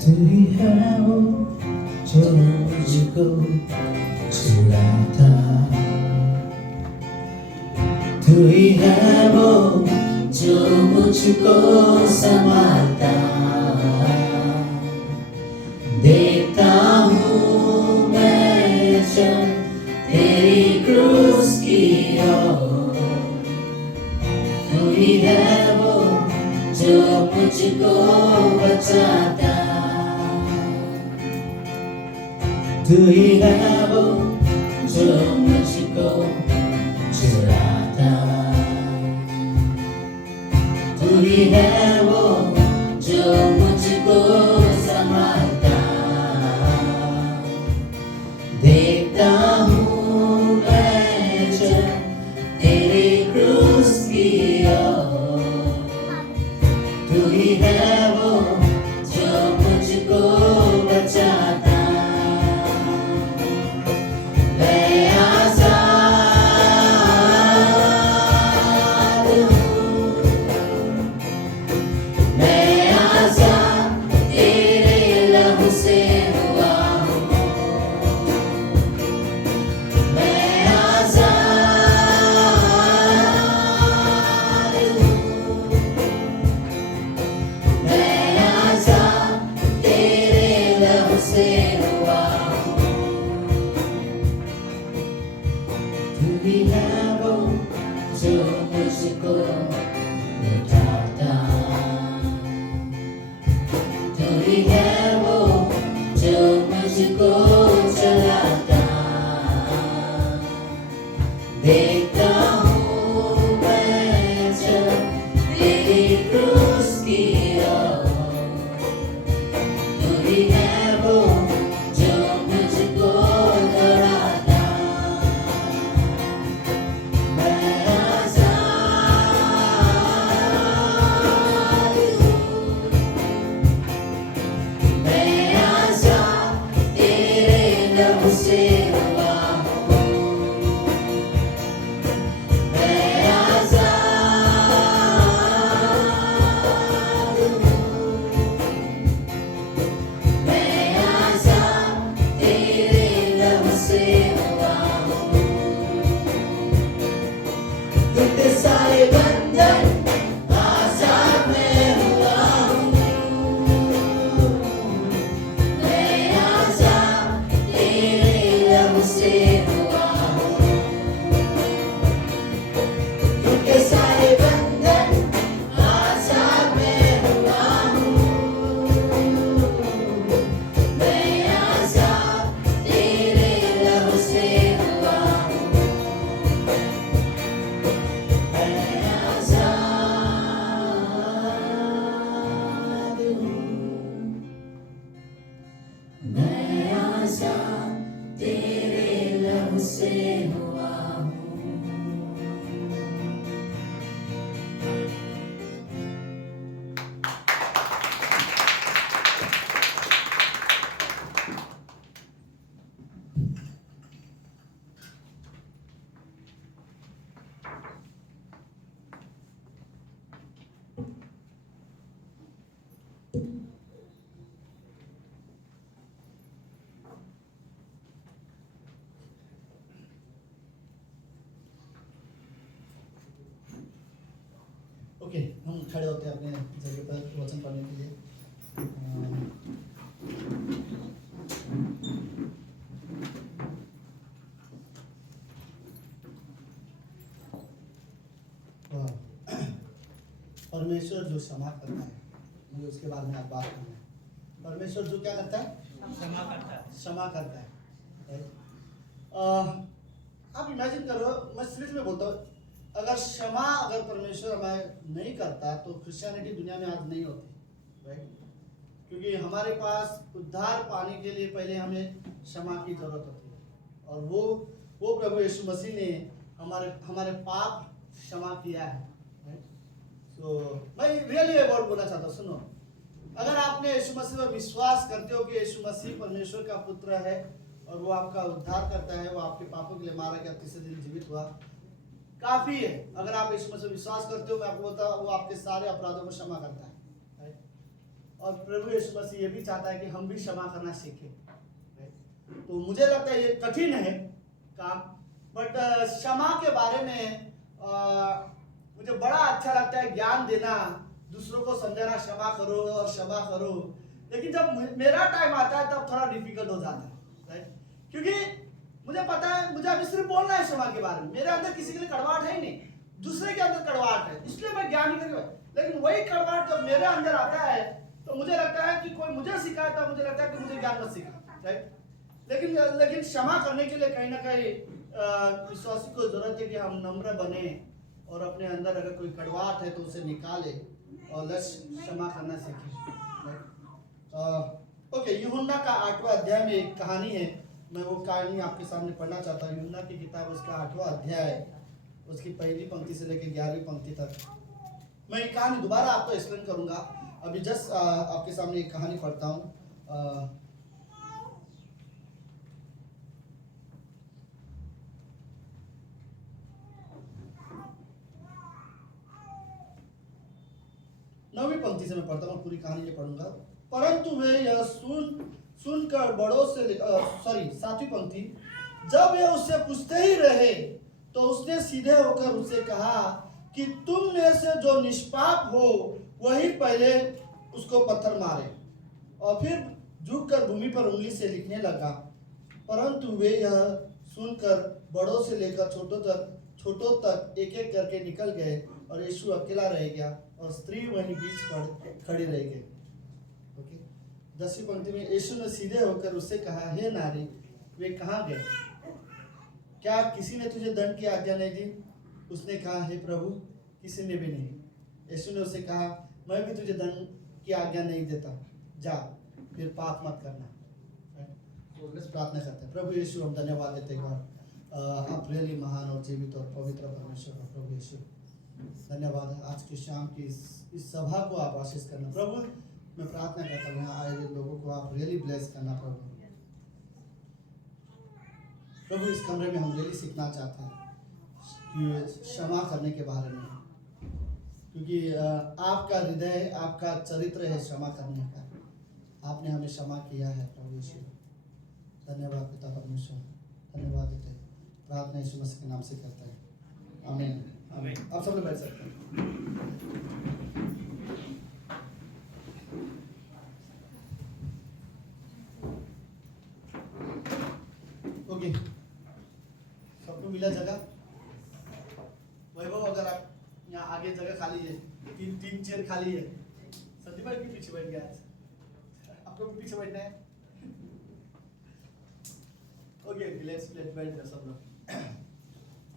तू ही है वो जो मुझको चुराता, तू ही है वो जो मुझको संभालता। देखता हूँ मैं जब तेरी क्रूस की ओर, तू ही है वो जो मुझको बचाता, तू ही है वो जो मुझको चुराता, तू ही है वो जो मुझको संभालता। देखता हूँ मैं जब तेरी क्रूस की ओर, तू ही है वो जो मुझको बचाता। मैं आज़ाद हूँ, मैं आज़ाद तेरे लहू से हुआ हूँ। मैं आज़ाद हूँ, मैं आज़ाद तेरे लहू से हुआ हूँ। तू ही है वो जो मुझको उठाता, तू ही है वो जो मुझको चलाता। देखता हूँ मैं जब तेरी क्रूस की ओर, तू ही है वो जो मुझको दौड़ाता। मैं आज़ाद हूँ, मैं आज़ाद तेरे लहू से हुआ हूँ। मैं आज़ाद हूँ, मैं आज़ाद तेरे लहू से हुआ हूँ। टूटे सारे बंधन आज़ाद मैं हुआ हूँ। मैं आज़ाद तेरे लहू से हुआ हूँ। टूटे सारे बंधन आज़ाद मैं हुआ हूँ। मैं आज़ाद तेरे लहू से हुआ हूँ। मैं आज़ाद हूँ, मैं आज़ाद तेरे लहू से हुआ हूँ। ओके, हम खड़े होते हैं अपने जगह पर वचन पढ़ने के लिए। परमेश्वर जो क्षमा करता है, मुझे उसके बारे में आज बात करना है। परमेश्वर जो क्या करता है? क्षमा करता है। क्षमा करता है। right? आप इमेजिन करो, मैं सीरियस में बोलता हूँ, अगर परमेश्वर हमें नहीं करता तो क्रिश्चियनिटी दुनिया में आज नहीं होती, राइट? क्योंकि हमारे पास उद्धार पाने के लिए पहले हमें क्षमा की जरूरत होती है, और वो प्रभु यीशु मसीह ने हमारे पाप क्षमा किया है, राइट? सो मैं रियली अबाउट बोलना चाहता हूँ, सुनो। अगर आपने यीशु मसीह पर विश्वास करते हो कि यीशु मसीह परमेश्वर का पुत्र है और वो आपका उद्धार करता है, वो आपके पापों के लिए मारा गया, तीसरे दिन जीवित हुआ, काफी है। अगर आप यीशु मसीह विश्वास करते हो, मैं आपको बोलता हूँ वो आपके सारे अपराधों को क्षमा करता है, और प्रभु यीशु मसीह ये भी चाहता है कि हम भी क्षमा करना सीखें। तो मुझे लगता है ये कठिन है काम, बट क्षमा के बारे में मुझे बड़ा अच्छा लगता है ज्ञान देना, दूसरों को समझाना क्षमा करो और क्षमा करो। लेकिन जब मेरा टाइम आता है तब थोड़ा डिफिकल्ट हो जाता है, राइट? क्योंकि मुझे पता है मुझे अभी सिर्फ बोलना है क्षमा के बारे में, मेरे अंदर किसी के लिए कड़वाहट है ही नहीं, दूसरे के अंदर कड़वाहट है, इसलिए मैं ज्ञान नहीं करूँगा। लेकिन वही कड़वाहट जब मेरे अंदर आता है तो मुझे लगता है कि कोई मुझे सिखाया था, मुझे लगता है कि मुझे ज्ञान मत सिखा, राइट? लेकिन क्षमा करने के लिए कहीं ना कहीं विश्वासी को जरूरत है कि हम नम्र बने और अपने अंदर अगर कोई कड़वाहट है तो उसे निकाले और क्षमा करना सीखें। ओके, यूहन्ना का 8वां अध्याय में एक कहानी है, मैं वो कहानी आपके सामने पढ़ना चाहता हूँ। यूहन्ना की किताब उसका 8वां अध्याय, उसकी पहली पंक्ति से लेकर 11वीं पंक्ति तक। मैं ये कहानी दोबारा आपको एक्सप्लेन करूंगा, अभी जस्ट आपके सामने एक कहानी पढ़ता हूँ। 9वीं पंक्ति से मैं पढ़ता हूँ, पूरी कहानी नहीं पढ़ूंगा। परंतु वे यह सुनकर बड़ों से 7वीं पंक्ति, जब वे उससे पूछते ही रहे तो उसने सीधे होकर उससे कहा कि तुम में से जो निष्पाप हो वही पहले उसको पत्थर मारे। और फिर झुककर भूमि पर उंगली से लिखने लगा। परंतु वे यह सुनकर बड़ों से लेकर छोटों तक एक एक करके निकल गए और यीशु अकेला रह गया और स्त्री वहीं बीच पर खड़ी रह गई। ओके, 10वीं पंक्ति में यीशु ने सीधे होकर उससे कहा, हे नारी, वे कहाँ गए? क्या किसी ने तुझे दंड की आज्ञा नहीं दी? उसने कहा, हे प्रभु, किसी ने भी नहीं। यीशु ने उसे कहा, मैं भी तुझे दंड की आज्ञा नहीं देता, जा फिर पाप मत करना। तो बस प्रार्थना करते हैं। प्रभु यीशु, हम धन्यवाद देते हैं, आप रियली महान और जीवित और पवित्र परमेश्वर हो। प्रभु यीशु धन्यवाद, आज की शाम की इस सभा को आप आशीष करना। प्रभु मैं प्रार्थना करता हूँ यहाँ आए हुए लोगों को आप रियली ब्लेस करना। प्रभु इस कमरे में हम रियली सीखना चाहते हैं कि क्षमा करने के बारे में, क्योंकि आपका हृदय, आपका चरित्र है क्षमा करने का। आपने हमें क्षमा किया है। प्रभु यीशु धन्यवाद पिता परमेश्वर, धन्यवाद देते हैं। प्रार्थना यीशु मसीह के नाम से करते हैं, आमीन। आमीन। आप सब लोग बैठ सकते हैं। ओके, सबको मिला जगह? वैभव, अगर आप यहाँ आगे जगह खाली है, तीन चेयर खाली है। संदीप भाई भी पीछे बैठ गया, आपको भी पीछे बैठना है? ओके, लेट्स बैठ जाओ सब लोग।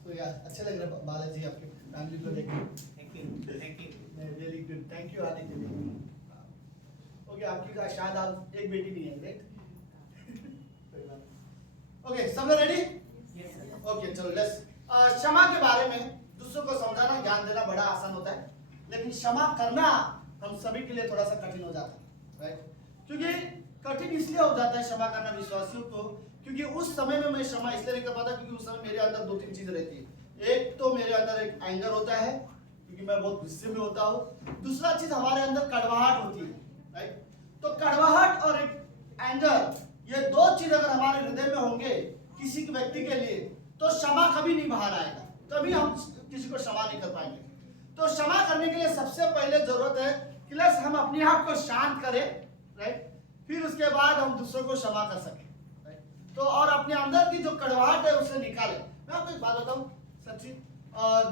तो यार अच्छा लग रहा है बालाजी, आपके फैमिली को देख के। Thank you, really good, thank you आने के लिए। ओके, आपकी शायद आप एक बेटी नहीं है, राइट? ओके, सब लोग रेडी? ओके, चलो लेट्स। क्षमा के बारे में दूसरों को समझाना, ज्ञान देना बड़ा आसान होता है, लेकिन क्षमा करना हम सभी के लिए थोड़ा सा कठिन हो जाता है, राइट? क्योंकि कठिन इसलिए हो जाता है क्षमा करना विश्वासियों को, क्योंकि उस समय में मैं क्षमा इसलिए नहीं कर पाता क्योंकि उस समय मेरे अंदर 2-3 चीजें रहती है। एक तो मेरे अंदर एक एंगर होता है, क्योंकि मैं बहुत गुस्से में होता हूँ। दूसरा चीज हमारे अंदर कड़वाहट होती है, राइट? तो कड़वाहट और एंगर, ये दो चीज अगर हमारे हृदय में होंगे किसी व्यक्ति के लिए, तो क्षमा कभी नहीं बाहर आएगा, कभी हम किसी को क्षमा नहीं कर पाएंगे। तो क्षमा करने के लिए सबसे पहले जरूरत है कि हम अपने आप को शांत करें, राइट? फिर उसके बाद हम दूसरों को क्षमा कर सकें, राइट? तो और अपने अंदर की जो कड़वाहट है उसे निकालें। मैं आपको एक बात बताऊं सच्ची,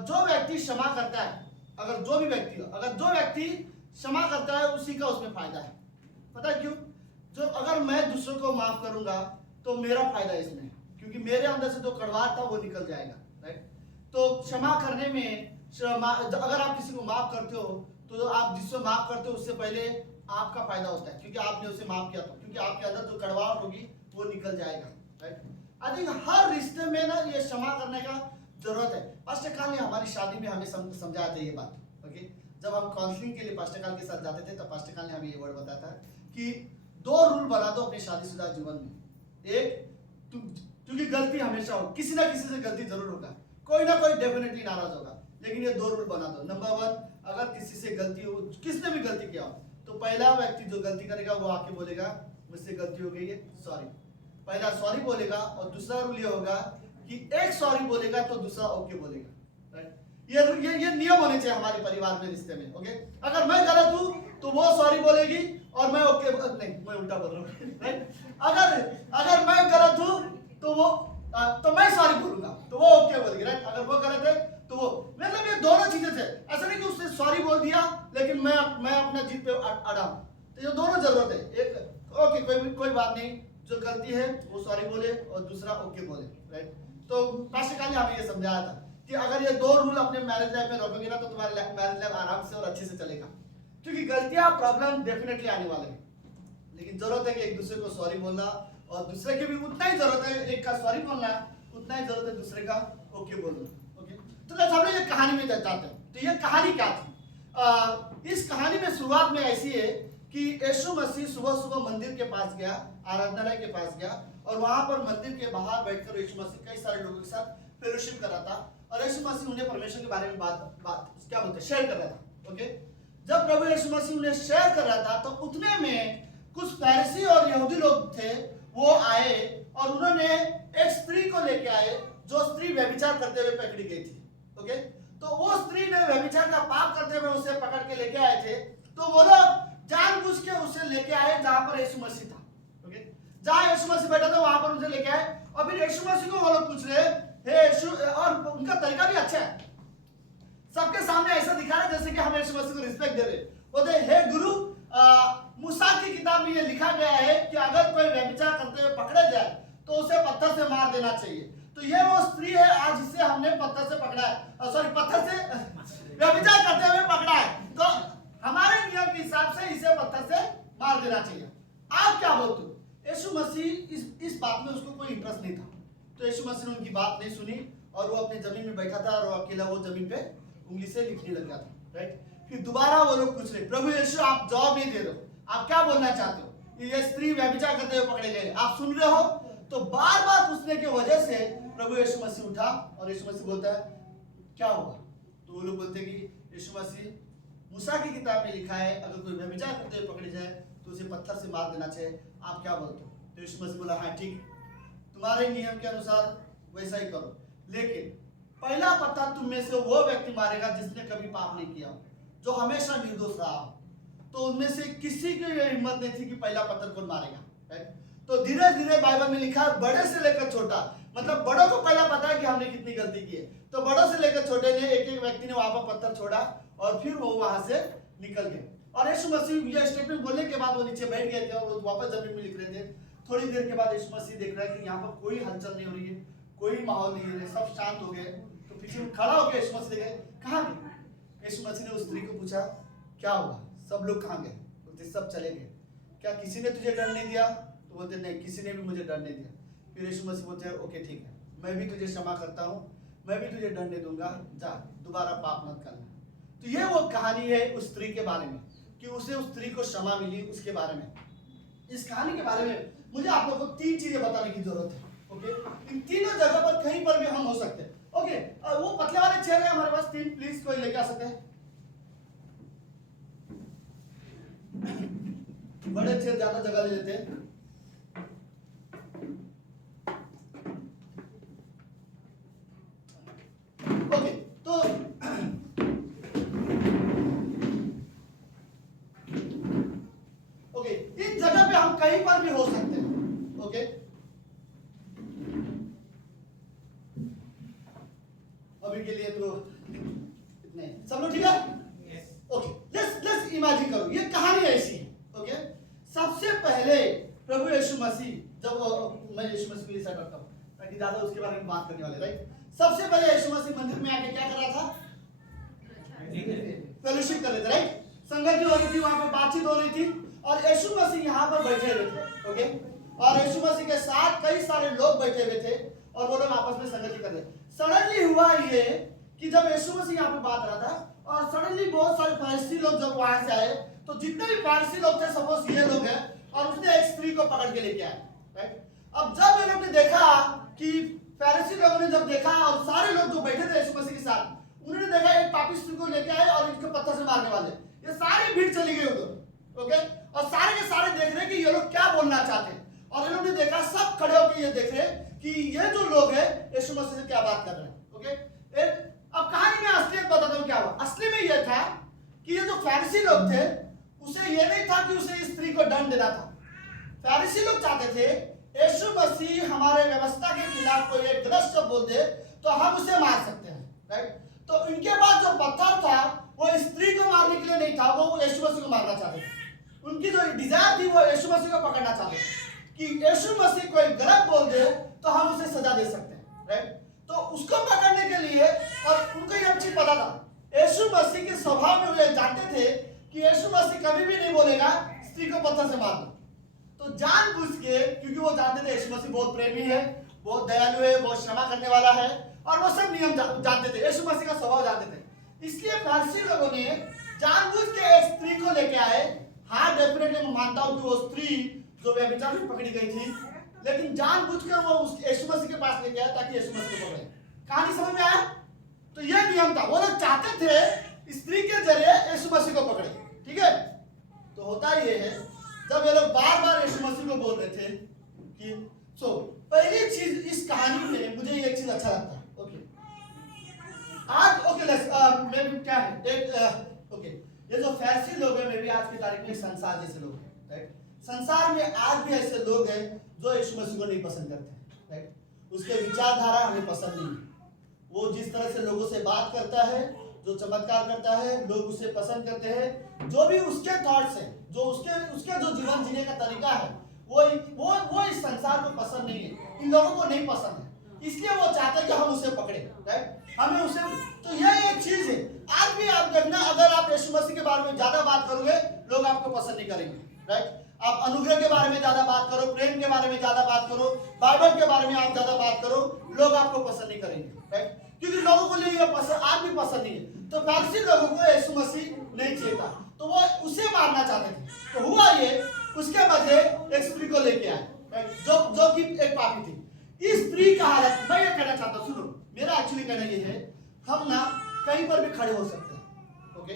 जो व्यक्ति क्षमा करता है, अगर जो भी व्यक्ति हो, अगर जो व्यक्ति क्षमा करता है उसी का उसमें फायदा है। पता है क्यों? जो अगर मैं दूसरों को माफ करूंगा तो मेरा फायदा इसमें है, क्योंकि मेरे अंदर से जो कड़वाहट था वो निकल जाएगा, राइट? तो क्षमा करने में, अगर आप किसी को माफ करते हो तो आप जिससे माफ करते हो उससे पहले आपका फायदा होता है, क्योंकि आपने उसे माफ किया, तो क्योंकि आपके अंदर जो कड़वाहट होगी वो निकल जाएगा, राइट? आई थिंक हर रिश्ते में ना ये क्षमा करने का जरूरत है। पास्टर काल ने हमारी शादी में हमें समझाया था ये बात, ओके? जब हम काउंसलिंग के लिए पास्टर काल के साथ जाते थे तब पास्टर काल ने हमें ये वर्ड बताया था कि 2 रूल बना दो अपने शादीशुदा जीवन में। एक, क्योंकि गलती हमेशा हो, किसी ना किसी से गलती जरूर होगा, कोई ना कोई डेफिनेटली नाराज होगा, लेकिन ये 2 रूल बना दो। नंबर 1, अगर किसी से गलती हो, किसने भी गलती किया हो, तो तो पहला व्यक्ति जो गलती करेगा वो आके बोलेगा मुझसे गलती हो गई है, सॉरी। पहला सॉरी बोलेगा और दूसरा रूल ये होगा कि एक सॉरी बोलेगा तो दूसरा ओके बोलेगा, राइट। ये नियम होने चाहिए हमारे परिवार में, रिश्ते में, ओके। अगर मैं गलत हूं तो वो सॉरी बोलेगी और मैं ओके, नहीं मैं उल्टा बोल रहा हूँ, राइट। अगर मैं गलत हूं तो मैं सॉरी बोलूंगा तो वो ओके बोलेगी, राइट। अगर वो गलत है तो वो, मतलब ये दोनों चीजें थे। ऐसा नहीं कि उसने सॉरी बोल दिया लेकिन मैं अपना जीत पे अड़ा हूं, तो ये दोनों जरूरत है। एक ओके कोई बात नहीं, जो गलती है वो सॉरी बोले और दूसरा ओके बोले, राइट। तो पास्टर काली हमें ये समझाया था कि अगर ये दो रूल अपने मैरिज लाइफ में रखोगे ना तो तुम्हारा मैरिज लाइफ आराम से और अच्छे से चलेगा। क्योंकि गलतियां, प्रॉब्लम डेफिनेटली आने वाले हैं, लेकिन जरूरत है कि एक दूसरे को सॉरी बोलना, और दूसरे की भी उतना ही जरूरत है, एक का सॉरी बोलना उतना ही जरूरत है दूसरे का ओके बोलना, ओके। तो हम लोग ये कहानी में जाते हैं। तो ये कहानी क्या थी? इस कहानी में शुरुआत में ऐसी है कि यीशु मसीह सुबह सुबह मंदिर के पास गया, आराधनालय के पास गया, और वहां पर मंदिर के बाहर बैठकर यीशु मसीह कई सारे लोगों के साथ फेलोशिप कर रहा था, और यीशु मसीह उन्हें परमेश्वर के बारे में बात क्या बोलते हैं, शेयर कर रहा था, ओके। जब प्रभु यीशु मसीह उन्हें शेयर कर रहा था तो उतने में कुछ फरीसी और यहूदी लोग थे, वो आए और उन्होंने एक स्त्री को लेके आए जो स्त्री व्यभिचार करते हुए पकड़ी गई थी, ओके। तो वो स्त्री ने व्यभिचार का पाप करते हुए उसे पकड़ के लेके आए थे। तो वो लोग जानबूझ के उसे लेके आए जहां पर यीशु मसीह था, ओके। जहां यीशु मसीह बैठा था वहां पर उसे लेके आए, और फिर यीशु मसीह को वो लोग पूछ रहे, हे यीशु, और उनका तरीका भी अच्छा है, सबके सामने ऐसा दिखा रहे जैसे कि हम यीशु मसीह को रिस्पेक्ट दे रहे। बोलते, हे गुरु, मूसा की किताब में ये लिखा गया है कि अगर कोई व्यभिचार करते हुए पकड़ा जाए तो उसे पत्थर से मार देना चाहिए। तो ये वो स्त्री है आज जिसे हमने पत्थर से पकड़ा है, सॉरी पत्थर से व्यभिचार करते हुए पकड़ा है, तो हमारे नियम के हिसाब से इसे पत्थर से मार देना चाहिए। आप क्या बोलते हो? यीशु मसीह इस बात में उसको कोई इंटरेस्ट नहीं था, तो यीशु मसीह ने उनकी बात नहीं सुनी और वो अपने जमीन में बैठा था और वो अकेला वो जमीन पे उंगली से लिखने लग गया था, राइट। फिर दोबारा वो लोग पूछ रहे, प्रभु यीशु आप जवाब नहीं दे रहे हो, आप क्या बोलना चाहते हो? ये स्त्री व्यभिचार करते हुए पकड़े गए, आप सुन रहे हो? तो बार बार पूछने की वजह से प्रभु यीशु मसीह उठा और यीशु मसीह बोलता है, क्या हुआ? तो वो लोग बोलते कि यीशु मसीह, मूसा की किताब में लिखा है अगर कोई व्यभिचार करते हुए पकड़े जाए तो उसे पत्थर से मार देना चाहिए, आप क्या बोलते हो? तो यीशु मसीह बोला, हाँ ठीक, तुम्हारे नियम के अनुसार वैसा ही करो, लेकिन पहला पत्थर तुम में से वो व्यक्ति मारेगा जिसने कभी पाप नहीं किया, जो हमेशा निर्दोष रहा हो। तो उनमें से किसी की हिम्मत नहीं थी कि पहला पत्थर कौन मारेगा, राइट। तो धीरे धीरे बाइबल में लिखा है, बड़े से लेकर छोटा, मतलब बड़ों को पहला पता है कि हमने कितनी गलती की है, तो बड़ों से लेकर छोटे ने एक एक व्यक्ति ने वहां पर पत्थर छोड़ा और फिर वो वहां से निकल गए। और यीशु मसीह ये स्टेटमेंट बोलने के बाद वो नीचे बैठ गए थे और वो वापस जमीन में लिख रहे थे। थोड़ी देर के बाद यीशु मसीह देख रहा है कि यहाँ पर कोई हलचल नहीं हो रही है, कोई माहौल नहीं है, सब शांत हो गए। तो पीछे में खड़ा होकर यीशु मसीह देखे, कहाँ गए? यीशु मसीह ने उस स्त्री को पूछा, क्या हुआ, सब लोग कहाँ गए? बोलते, सब चले गए। क्या किसी ने तुझे डर नहीं दिया? तो बोलते, नहीं, किसी ने भी मुझे डर नहीं दिया। फिर यीशु मसीह बोलते हैं, ओके ठीक है, मैं भी तुझे क्षमा करता हूँ, मैं भी तुझे डरने दूंगा, जा दोबारा पाप मत करना। तो ये वो कहानी है उस स्त्री के बारे में, कि उसे उस स्त्री को क्षमा मिली, उसके बारे में। इस कहानी के बारे में मुझे आप लोगों को 3 चीजें बताने की जरूरत है, ओके। इन तीनों जगह पर कहीं पर भी हम हो सकते हैं, ओके। वो पतले वाले चेयर है हमारे पास 3, प्लीज कोई लेके आ सकते हैं? बड़े चेयर ज्यादा जगह ले लेते हैं। ओके, तो ओके, इस जगह पे हम कहीं पर भी हो सकते हैं, ओके। अभी के लिए तो इतने, सब लोग ठीक है? ओके, लेट्स इमेजिन करो, ये कहानी ऐसी है, ओके। सबसे पहले प्रभु यीशु मसीह, जब मैं यीशु मसीह के लिए साइड रखता हूँ ताकि ज्यादा उसके बारे में बात करने वाले, राइट। सबसे पहले यीशु मसीह मंदिर में आके क्या कर रहा था? फेलोशिप कर रहे थे, राइट। संगति हो रही थी, वहां पे बातचीत हो रही थी, और यीशु मसीह यहाँ पर बैठे हुए थे, ओके। और यीशु मसीह के साथ कई सारे लोग बैठे हुए थे और वो लोग आपस में संगति कर रहे। सडनली हुआ ये कि जब यीशु मसीह यहाँ पे बात रहा था और सडनली बहुत सारे फरीसी लोग जब वहां से आए, तो जितने भी फरीसी लोग थे, सपोज ये लोग हैं, और उसने एक स्त्री को पकड़ के लेके आए, राइट। अब जब ये लोग ने देखा कि फरीसी लोगों ने जब देखा और सारे लोग जो बैठे थे यीशु मसीह के साथ, उन्होंने देखा एक पापी स्त्री को लेके आए और इनको पत्थर से मारने वाले, ये सारी भीड़ चली गई उधर, ओके, और सारे के सारे देख रहे कि ये लोग क्या बोलना चाहते हैं, और इन्होंने देखा सब खड़े होकर ये देख रहे कि ये जो लोग हैं यीशु मसीह से क्या बात कर रहे हैं। ओके, अब कहानी में असलियत बताता हूँ क्या हुआ। असली में यह था कि ये जो फैरिसी लोग थे उसे ये नहीं था कि उसे स्त्री को दंड देना था। फैरिसी लोग चाहते थे यीशु मसीह हमारे व्यवस्था के खिलाफ कोई एक गलत शब्द बोल दे तो हम उसे मार सकते हैं, राइट। तो इनके पास जो पत्थर था वो स्त्री को मारने के लिए नहीं था, वो यीशु मसीह को मारना चाहते थे। उनकी जो डिजायर थी वो यीशु मसीह को पकड़ना चाहते थे कि यीशु मसीह कोई गलत बोल दे तो हम उसे सजा दे सकते हैं, राइट। तो उसको पकड़ने के लिए, और उनको ये अच्छी पता था यीशु मसीह के स्वभाव में, वो जानते थे कि यीशु मसीह कभी भी नहीं बोलेगा स्त्री को पत्थर से मार दो। तो जानबूझ के, क्योंकि वो जानते थे यीशु मसीह बहुत प्रेमी है, बहुत दयालु है, बहुत क्षमा करने वाला है, और वो सब नियम जानते थे, यीशु मसीह का स्वभाव जानते थे, इसलिए फरीसी लोगों ने जानबूझ के एक स्त्री को लेके आए। हाँ, डेफिनेटली मैं मानता हूँ कि वो स्त्री जो व्यभिचार में पकड़ी गई थी, लेकिन जानबूझकर वो उस यीशु मसीह के पास लेके आया ताकि यीशु मसीह को पकड़े। कहानी समझ में आया? तो यह नियम था, वो लोग चाहते थे स्त्री के जरिए यीशु मसीह को पकड़े, ठीक है। तो होता ये है, जब ये लोग बार बार यीशु मसीह को बोल रहे थे कि पहली चीज इस कहानी में मुझे एक चीज अच्छा लगता है। ओके, आज लेट्स क्या है एक ओके, ये जो फैरिसी लोग हैं, मे भी आज की तारीख में संसार जैसे लोग हैं, राइट। संसार में आज भी ऐसे लोग हैं जो यीशु मसीह को नहीं पसंद करते, राइट। उसके विचारधारा हमें पसंद नहीं है। वो जिस तरह से लोगों से बात करता है, जो चमत्कार करता है, लोग उसे पसंद करते हैं। जो भी उसके थॉट्स हैं, जो उसके जो जीवन जीने का तरीका है, वो इस संसार को पसंद नहीं है, इन लोगों को नहीं पसंद है, इसलिए वो चाहते हैं कि हम उसे पकड़े, राइट। हमें उसे, तो यह एक चीज है। आज भी आप देखना, अगर आप यीशु मसीह के बारे में ज्यादा बात करोगे, लोग आपको पसंद नहीं करेंगे, राइट। आप अनुग्रह के बारे में ज्यादा बात करो, प्रेम के बारे में ज्यादा बात करो, बाइबल के बारे में आप ज्यादा बात करो, लोग आपको पसंद नहीं करेंगे, राइट। क्योंकि लोगों को लिए ये पसंद, आज भी पसंद नहीं है। तो फरीसी लोगों को यीशु मसीह नहीं चाहिए था, तो वो उसे मारना चाहते थे। तो हुआ ये, उसके बदले एक स्त्री को लेके आए, जो कि एक पापी थी। इस स्त्री का हालत, मैं ये कहना चाहता हूँ, सुनो, मेरा एक्चुअली कहना ये है, हम ना कहीं पर भी खड़े हो सकते हैं, ओके।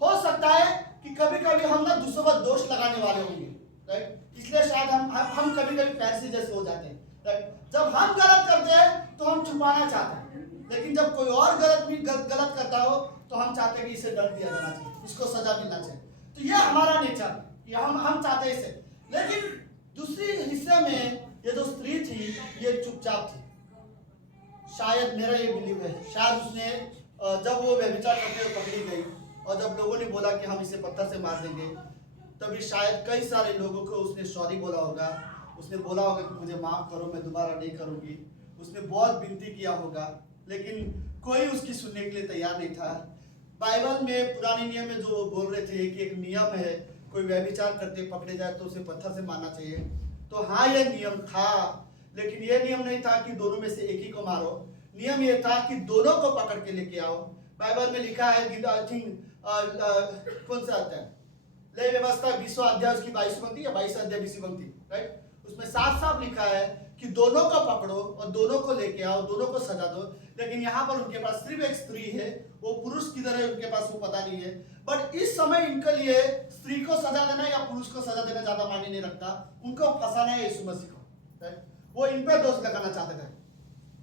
हो सकता है कि कभी कभी हम ना दूसरों पर दोष लगाने वाले होंगे, राइट। इसलिए शायद हम कभी कभी फैरिसी जैसे हो जाते हैं, राइट। जब हम गलत करते हैं तो हम छुपाना चाहते हैं, लेकिन जब कोई और गलत करता हो तो हम चाहते हैं कि इसे दंड दिया जाना चाहिए, इसको सजा मिलना चाहिए। तो ये हमारा नेचर, कि हम चाहते हैं इसे। लेकिन दूसरी हिस्से में ये जो स्त्री थी, ये चुपचाप थी। शायद मेरा ये बिलीव है, शायद उसने जब वो व्यभिचार करते हुए पकड़ी गई और जब लोगों ने बोला कि हम इसे पत्थर से मार देंगे, तभी शायद कई सारे लोगों को उसने सॉरी बोला होगा, उसने बोला होगा कि मुझे माफ करो, मैं दोबारा नहीं करूंगी। उसने बहुत विनती किया होगा, लेकिन कोई उसकी सुनने के लिए तैयार नहीं था। बाइबल में, पुराने नियम में जो बोल रहे थे कि एक नियम है, कोई व्यभिचार करते पकड़े जाए तो उसे पत्थर से मारना चाहिए। तो हाँ, ये नियम था, लेकिन ये नियम नहीं था कि दोनों में से एक ही को मारो। नियम ये था कि दोनों को पकड़ के लेके आओ। बाइबल में लिखा है, आई थिंक कौन सा आता है, ले व्यवस्था 20वां अध्याय उसकी 22 पंक्ति या 22 अध्याय 20 पंक्ति, राइट। उसमें साफ साफ लिखा है कि दोनों को पकड़ो और दोनों को लेके आओ, दोनों को सजा दो। लेकिन यहाँ पर उनके पास सिर्फ एक स्त्री है, वो पुरुष किधर है उनके पास वो पता नहीं है। बट इस समय इनके लिए स्त्री को सजा देना या पुरुष को सजा देना ज्यादा मायने नहीं रखता, उनको फंसाना है यीशु मसीह को, राइट। वो इन पे दोष लगाना चाहते थे।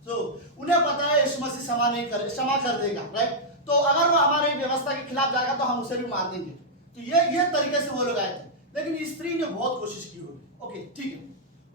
तो उन्हें पता है यीशु मसीह क्षमा कर देगा, राइट। तो अगर वो हमारे व्यवस्था के खिलाफ जाएगा तो हम उसे भी मार देंगे। तो ये तरीके से वो लोग आए थे, लेकिन स्त्री ने बहुत कोशिश की होगी। ओके, ठीक है।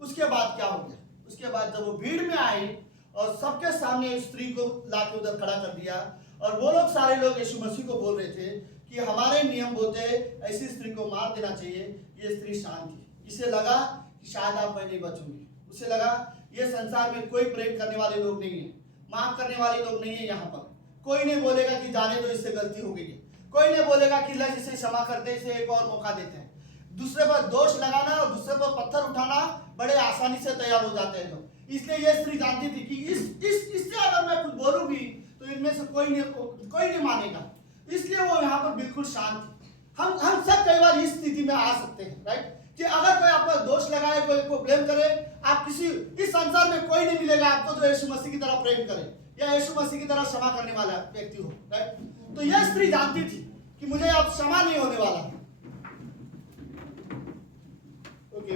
उसके बाद क्या हो गया? उसके बाद जब वो भीड़ में आई और सबके सामने स्त्री को लाके उधर खड़ा कर दिया, और वो लोग सारे लोग यीशु मसीह को बोल रहे थे कि हमारे नियम बोलते ऐसी स्त्री को मार देना चाहिए। ये स्त्री शांत थी, इसे लगा कि शायद आप मैं नहीं बचूंगी। उसे लगा ये संसार में कोई प्रेम करने वाले लोग नहीं है, माफ करने वाले लोग नहीं है। यहाँ पर कोई नहीं बोलेगा कि जाने दो, इससे गलती हो गई है। कोई नहीं बोलेगा कि ला इसे क्षमा कर दे, इसे एक और मौका देते हैं। दूसरे पर दोष लगाना और दूसरे पर पत्थर उठाना बड़े आसानी से तैयार हो जाते हैं लोग। इसलिए ये स्त्री जानती थी कि इससे अगर मैं कुछ बोलूंगी तो इनमें से कोई नहीं मानेगा। इसलिए वो यहाँ पर बिल्कुल शांत थी। हम सब कई बार इस स्थिति में आ सकते हैं, राइट, कि अगर कोई आप पर दोष लगाए, कोई को ब्लेम करे, आप इस संसार में कोई नहीं मिलेगा आपको जो यीशु मसीह की तरह प्रेम करे या यीशु मसीह की तरह क्षमा करने वाला व्यक्ति हो, राइट। तो यह स्त्री जानती थी कि मुझे अब क्षमा नहीं होने वाला।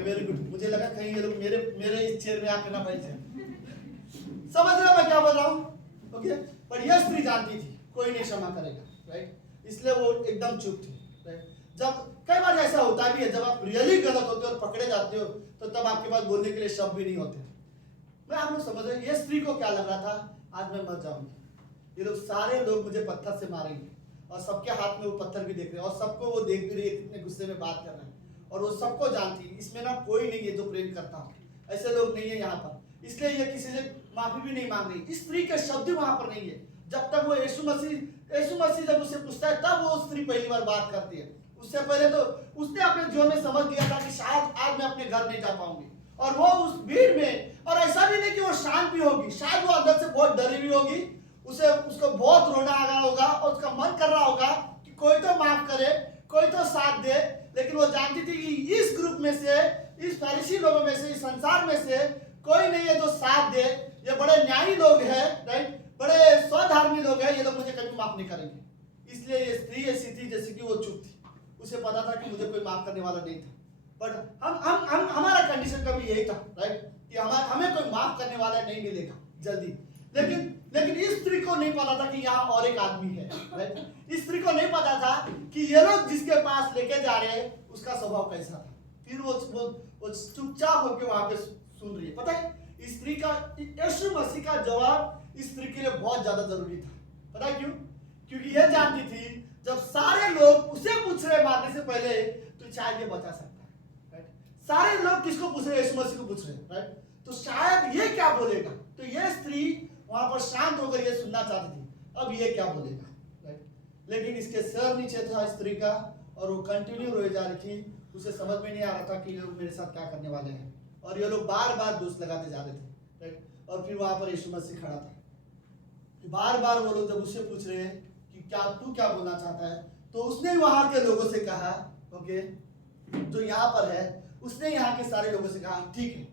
वेरी गुड, मुझे लगा कहीं ये लोग मेरे मेरे इस चेयर में आके ना बैठ जाए। समझ रहे हो मैं क्या बोल रहा हूँ? ओके, पर यह स्त्री जानती थी कोई नहीं क्षमा करेगा, राइट, इसलिए वो एकदम चुप थी, राइट। जब कई बार ऐसा होता भी है, जब आप रियली गलत होते हो और पकड़े जाते हो तो तब आपके पास बोलने के लिए शब्द भी नहीं होते। मैं आप लोग समझ रहे, ये स्त्री को क्या लग रहा था, आज मैं मर जाऊंगी, ये लोग सारे लोग मुझे पत्थर से मारेंगे, और सबके हाथ में वो पत्थर भी देख रहे हैं, और सबको वो देख भी रही है कितने गुस्से में बात कर रहे हैं, और वो सबको जानती है इसमें ना कोई नहीं है जो प्रेम करता हो, ऐसे लोग नहीं है यहाँ पर, इसलिए ये किसी से माफी भी नहीं मांग रही। इस स्त्री के शब्द वहां पर नहीं है। जब तक वो यीशु मसीह जब उसे पूछता है तब वो स्त्री पहली बार बात करती है। उससे पहले तो उसने अपने जीवन में समझ लिया था कि शायद आज मैं अपने घर नहीं जा पाऊंगी, और वो उस भीड़ में, और ऐसा भी नहीं कि वो शांत भी होगी, शायद वो अंदर से बहुत डरी भी होगी, उसको बहुत रोना आ रहा होगा, और उसका मन कर रहा होगा कि कोई तो माफ करे, कोई तो साथ दे, लेकिन वो जानती थी कि इस ग्रुप में से, इस फरीसी लोगों में से, इस संसार में से कोई नहीं है जो साथ दे। ये बड़े न्यायी लोग हैं, राइट, बड़े स्वधर्मी लोग हैं, ये लोग मुझे कभी माफ नहीं करेंगे। इसलिए ये स्त्री ऐसी थी जैसे कि वो चुप थी, उसे पता था कि मुझे कोई माफ करने वाला नहीं था। बट हम हमारा कंडीशन कभी यही था, राइट, कि हमें कोई माफ करने वाला नहीं मिलेगा जल्दी। लेकिन इस स्त्री को नहीं पता था कि यहाँ और एक आदमी है, राइट। इस स्त्री को नहीं पता था कि ये लोग जिसके पास लेके जा रहे हैं उसका स्वभाव कैसा था। फिर वो चुपचाप होकर वहां पे सुन रही है। पता है, इस स्त्री का, यीशु मसीह का जवाब इस स्त्री के लिए बहुत ज्यादा जरूरी था। पता है क्यों? क्योंकि ये जानती थी जब सारे लोग उसे पूछ रहे मारने से पहले तो शायद ये बचा सकता है, राइट। सारे लोग किसको पूछ रहे? यीशु मसीह को पूछ रहे, राइट। तो शायद ये क्या बोलेगा, तो ये स्त्री वहां पर शांत होकर ये सुनना चाहती थी, अब ये क्या बोलेगा, राइट। लेकिन इसके सर नीचे था स्त्री का, और वो कंटिन्यू रोए जा रही थी। उसे समझ में नहीं आ रहा था कि ये लोग मेरे साथ क्या करने वाले हैं, और ये लोग बार बार दोष लगाते जा रहे थे, राइट। और फिर वहां पर यीशु मसीह खड़ा था। बार बार वो लोग जब उससे पूछ रहे हैं कि क्या तू क्या बोलना चाहता है, तो उसने वहां के लोगों से कहा, ओके, जो यहाँ पर है, उसने यहाँ के सारे लोगों से कहा, ठीक है,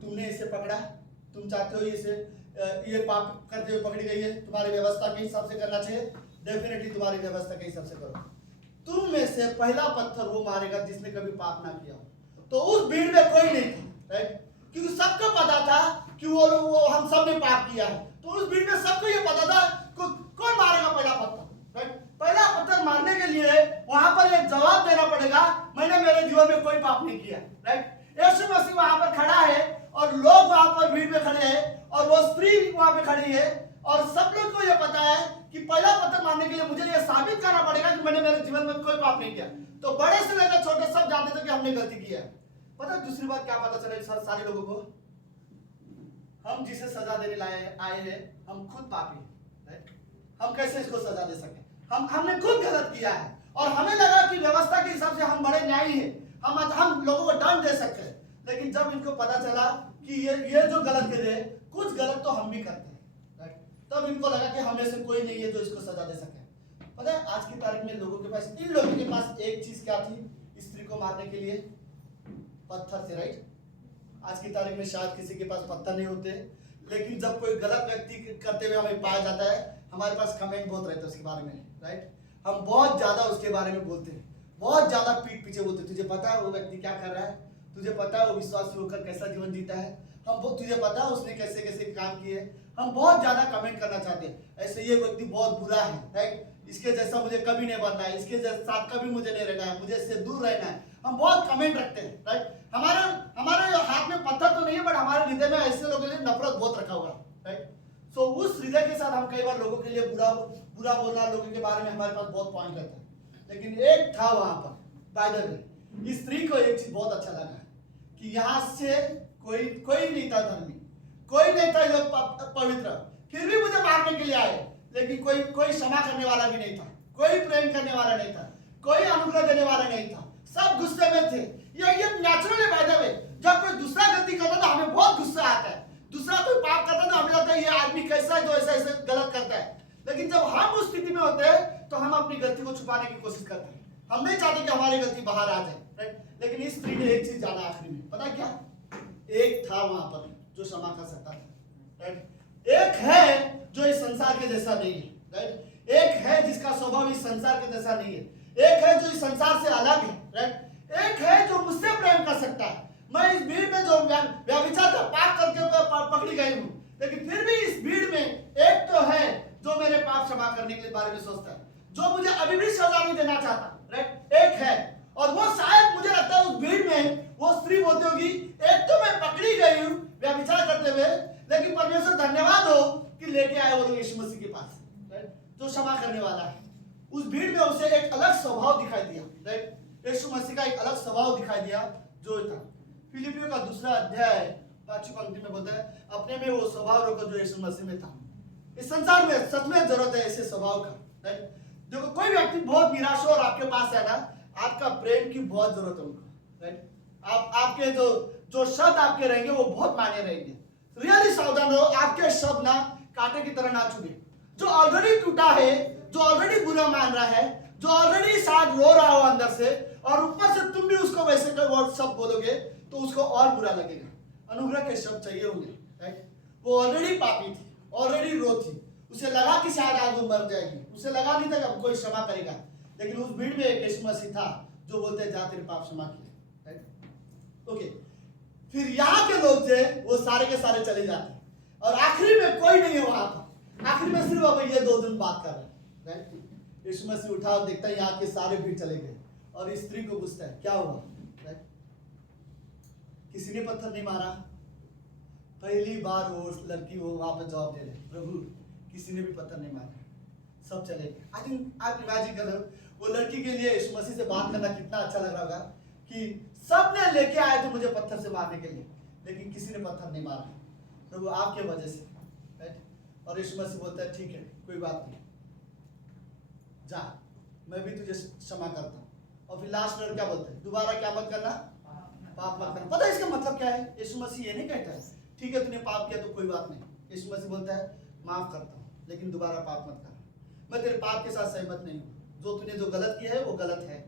तुमने इसे पकड़ा, तुम चाहते हो इसे, ये पाप करते हुए पकड़ी गई है, तुम्हारी व्यवस्था के हिसाब से करना चाहिए, डेफिनेटली तुम्हारी व्यवस्था के हिसाब से करो। तुम में से पहला पत्थर वो मारेगा जिसने कभी पाप ना किया हो। तो उस भीड़ में कोई नहीं था, राइट, क्योंकि सबको पता था कि वो हम सब ने पाप किया है। तो उस भीड़ में सबको ये पता था कौन मारेगा पहला पत्थर, राइट। पहला पत्थर मारने के लिए वहां पर एक जवाब देना पड़ेगा, मैंने मेरे जीवन में कोई पाप नहीं किया, राइट। यीशु मसीह वहां पर खड़ा है, और लोग वहां पर भीड़ में खड़े हैं, और वो स्त्री वहां पे खड़ी है, और सब लोग को ये पता है कि पहला पत्थर मारने के लिए मुझे ये साबित करना पड़ेगा कि मैंने मेरे जीवन में कोई पाप नहीं किया। तो बड़े से लेकर छोटे सब जानते थे कि हमने गलती की है। पता है दूसरी बात क्या पता चले सारे लोगों को? हम जिसे सजा देने आए हैं, हम खुद पापी, राइट। हम कैसे इसको सजा दे सके? हमने खुद गलत किया है, और हमें लगा कि व्यवस्था के हिसाब से हम बड़े न्यायी हैं, हम लोगों को दंड दे सकते हैं। लेकिन जब इनको पता चला कि ये जो गलत कर रहे हैं, कुछ गलत तो हम भी करते हैं, राइट, तब इनको लगा कि हमें से कोई नहीं है जो इसको सजा दे सके। पता है आज की तारीख में इन लोगों के पास एक चीज क्या थी स्त्री को मारने के लिए? पत्थर थे, राइट। आज की तारीख में शायद किसी के पास पत्थर नहीं होते, लेकिन जब कोई गलत व्यक्ति करते हुए हमें पाया जाता है, हमारे पास कमेंट बहुत रहते हैं उसके बारे में, राइट। हम बहुत ज्यादा उसके बारे में बोलते हैं, बहुत ज्यादा पीठ पीछे बोलते हैं। तुझे पता है वो व्यक्ति क्या कर रहा है? तुझे पता है वो विश्वासी होकर कैसा जीवन जीता है? तुझे पता है उसने कैसे कैसे काम किए? हम बहुत ज्यादा कमेंट करना चाहते हैं, ऐसे ये व्यक्ति बहुत बुरा है, राइट, इसके जैसा मुझे कभी नहीं बनना है, इसके साथ कभी मुझे नहीं रहना है, मुझे इससे दूर रहना है। हम बहुत कमेंट रखते हैं, राइट। हमारे हाथ में पत्थर तो नहीं है, बट हमारे हृदय में ऐसे लोगों के लिए नफरत बहुत रखा हुआ है, राइट। सो उस हृदय के साथ हम कई बार लोगों के लिए बुरा बोलना, लोगों के बारे में हमारे पास बहुत पॉइंट रहता है। लेकिन एक था वहां पर, बाय द वे, इस स्त्री को एक चीज बहुत अच्छा लगा कि यहाँ से कोई नहीं था धर्मी, कोई नहीं था जो पवित्र, फिर भी मुझे मारने के लिए आए, लेकिन कोई क्षमा करने वाला भी नहीं था, कोई प्रेम करने वाला नहीं था, कोई अनुग्रह देने वाला नहीं था, सब गुस्से में थे। ये नेचुरल है, बाय द वे। जब कोई दूसरा गलती करता तो हमें बहुत गुस्सा आता है, दूसरा कोई पाप करता तो हमें लगता है ये आदमी कैसा है जो ऐसा गलत करता है। लेकिन जब हम उस स्थिति में होते हैं तो हम अपनी गलती को छुपाने की कोशिश करते हैं, हम नहीं चाहते कि हमारी गलती बाहर आ जाए, राइट। लेकिन इस स्त्री ने एक चीज जाना आखिरी में, पता क्या? एक था वहां पर जो क्षमा कर सकता था, राइट। एक है जो इस संसार के जैसा नहीं है, राइट। एक है जिसका स्वभाव इस संसार के जैसा नहीं है, एक है जो इस संसार से अलग है, राइट। एक है जो मुझसे प्रेम कर सकता है, देना चाहता, राइट? एक है, और वो शायद मुझे लगता है उस भीड़ में वो स्त्री बोलती होगी, एक तो मैं पकड़ी गई हूँ व्यभिचार करते हुए, लेकिन परमेश्वर धन्यवाद हो कि लेके आए वो लोग यीशु मसीह के पास, राइट? जो क्षमा करने वाला है। उस भीड़ में उसे एक अलग स्वभाव दिखाई दिया, राइट? यीशु मसीह का एक अलग स्वभाव दिखाई दिया जो था। फिलिपियों का 2 अध्याय 5वीं पंक्ति में बोलता है, अपने में वो स्वभाव रखो जो यीशु मसीह में था। इस संसार में सच में जरूरत है ऐसे स्वभाव का, राइट? देखो कोई व्यक्ति बहुत निराश हो और आपके पास है ना, आपका प्रेम की बहुत जरूरत है उनको, राइट? आपके जो शब्द आपके रहेंगे वो बहुत मायने रहेंगे। रियली सावधान रहो, आपके शब्द ना कांटे की तरह ना चुने। जो ऑलरेडी टूटा है, जो ऑलरेडी बुरा मान रहा है, जो ऑलरेडी शायद रो रहा हो अंदर से, और ऊपर से तुम भी उसको वैसे का वर्ड शब्द बोलोगे तो उसको और बुरा लगेगा। अनुग्रह के शब्द चाहिए होंगे, राइट? वो ऑलरेडी पापी थी, ऑलरेडी रो थी, उसे लगा कि शायद आज वो मर जाएगी, उसे लगा नहीं था कि अब कोई क्षमा करेगा, लेकिन उस भीड़ में एक यीशु मसीह था जो बोलते हैं जा तेरे पाप क्षमा किए, राइट? ओके, फिर यहाँ के लोग थे वो सारे के सारे चले जाते और आखिरी में कोई नहीं है वहां पर। आखिरी में सिर्फ अब ये 2 दिन बात कर रहे हैं, राइट? यीशु मसीह उठा और देखता है यहाँ के सारे भीड़ चले गए और इस स्त्री को पूछता है क्या हुआ, राइट? किसी ने पत्थर नहीं मारा। पहली बार वो लड़की वो वहां पर जवाब दे रहे, प्रभु किसी ने भी पत्थर नहीं मारा, सब चले गए। आई थिंक आप इमेजिन करो वो लड़की के लिए यीशु मसीह से बात करना कितना अच्छा लग रहा होगा कि सब ने लेके आए थे मुझे पत्थर से मारने के लिए, लेकिन किसी ने पत्थर नहीं मारा, प्रभु आपके वजह से, राइट? और यीशु मसीह बोलता है ठीक है कोई बात नहीं, जा मैं भी तुझे क्षमा करता हूँ। और फिर लास्ट में क्या बोलते हैं, दोबारा क्या मत करना, पाप मत करना। पता है इसका मतलब क्या है? यीशु मसीह ये नहीं कहता है ठीक है तूने पाप किया तो कोई बात नहीं। यीशु मसीह बोलता है माफ करता हूँ लेकिन दोबारा पाप मत करना, मैं तेरे पाप के साथ सहमत नहीं हूँ, जो तूने जो गलत किया है वो गलत है।